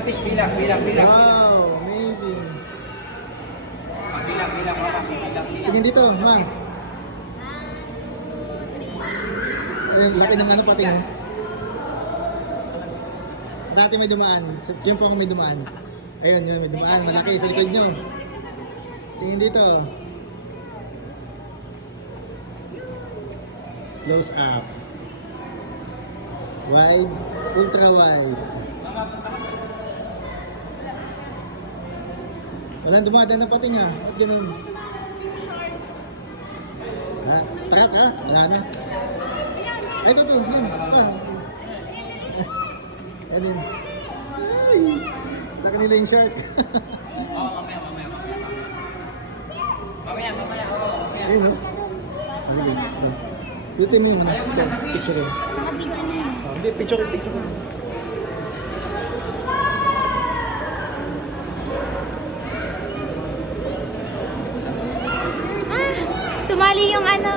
ng fish. Bilang. Wow, amazing. Bilang. Bilang. Tingin dito, ma'am. Ayun, laki ng ano pati. Dati may dumaan. Yun po may dumaan. Ayun, yun, may dumaan. Malaki sa likod nyo. Tingin dito. Close up. Wide. Ultra wide. Walang dumadaan na pati niya. At ganun. Tara. Wala na. Ay, ito. Yun. Ayun. Ay. Sa kanila yung shark. Mamaya. Ayun, no? Lutin mo yung picture. Nakabigan na yun. Hindi, picture. Sumali yung ano.